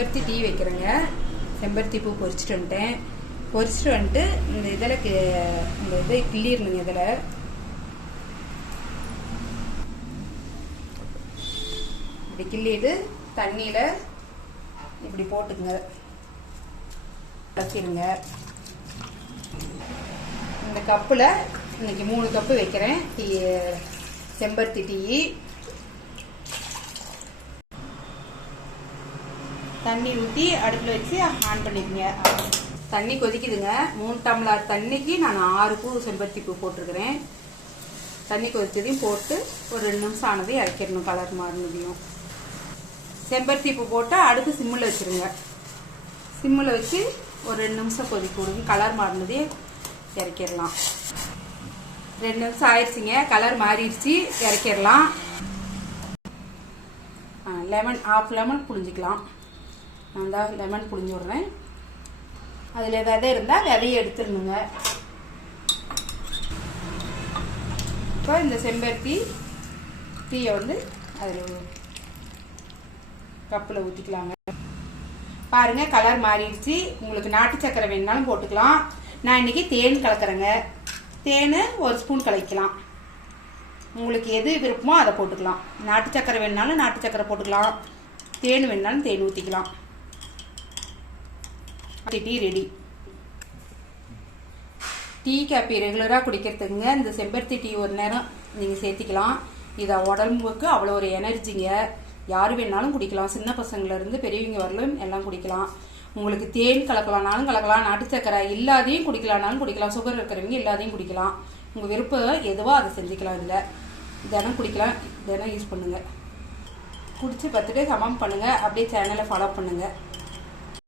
செம்பருத்தி டீ வைக்கிறேங்க. செம்பருத்தி பூ பொரிச்சிட்டு வந்துட்டேன். பொரிச்சிட்டு வந்துட்டு இந்த இதில் இந்த இதை கிள்ளிடணுங்க. இதில் இப்படி கிள்ளிட்டு தண்ணியில் இப்படி போட்டுக்குங்க, வச்சிருங்க. இந்த கப்பில் இன்னைக்கு 3 கப்பு வைக்கிறேன் டீ, செம்பருத்தி டீ. தண்ணி ஊற்றி அடுப்பில் வச்சு ஆன் பண்ணிக்கோங்க. தண்ணி கொதிக்குதுங்க. 3 டம்ளர் தண்ணிக்கு நான் 6 பூ செம்பருத்தி பூ போட்டிருக்கிறேன். தண்ணி கொதிச்சதையும் போட்டு ஒரு 2 நிமிஷம் ஆனதையும் இறக்கிடணும். கலர் மாறினதையும் செம்பருத்தி பூ போட்டு அடுப்பு சிம்மில் வச்சுருங்க. சிம்மில் வச்சு ஒரு 2 நிமிஷம் கொதிக்க விடுங்க. கலர் மாறினதையும் இறக்கிடலாம். 2 நிமிஷம் ஆயிடுச்சுங்க. கலர் மாறிடுச்சு, இறக்கிடலாம். லெமன், 1/2 லெமன் புழிஞ்சிக்கலாம். நான் தான் லெமன் புழிஞ்சு விட்றேன். அதில் விதை இருந்தால் விதையை எடுத்துடணுங்க. இப்போ இந்த செம்பருத்தி டீயை அதில் கப்பில் ஊற்றிக்கலாங்க. பாருங்கள், கலர் மாறிடுச்சு. உங்களுக்கு நாட்டு சக்கரை வேணுனாலும் போட்டுக்கலாம். நான் இன்றைக்கி தேன் கலக்கிறேங்க. தேன் 1 ஸ்பூன் கலக்கலாம். உங்களுக்கு எது விருப்பமோ அதை போட்டுக்கலாம். நாட்டு சக்கரை வேணுனாலும் நாட்டு சக்கரை போட்டுக்கலாம். தேன் வேணுனாலும் தேன் ஊற்றிக்கலாம். Tea ready. டீ காப்பி ரெகுலராக குடிக்கிறதுக்குங்க இந்த செம்பருத்தி டீ ஒரு நேரம் நீங்கள் சேர்த்திக்கலாம். இதை உடம்புக்கு அவ்வளோ ஒரு எனர்ஜிங்க. யார் வேணாலும் குடிக்கலாம். சின்ன பசங்கள்லேருந்து பெரியவங்க வரலும் எல்லாம் குடிக்கலாம். உங்களுக்கு தேன் கலக்கலானாலும் கலக்கலாம். நாட்டு சக்கரை இல்லாதையும் குடிக்கலானாலும் குடிக்கலாம். சுகர் இருக்கிறவங்க இல்லாதையும் குடிக்கலாம். உங்கள் விருப்பம் எதுவோ அதை செஞ்சுக்கலாம். இதில் தினம் குடிக்கலாம். தினம் யூஸ் பண்ணுங்கள். குடிச்சு பார்த்துட்டு கமெண்ட் பண்ணுங்கள். அப்படியே சேனலை ஃபாலோ பண்ணுங்கள்.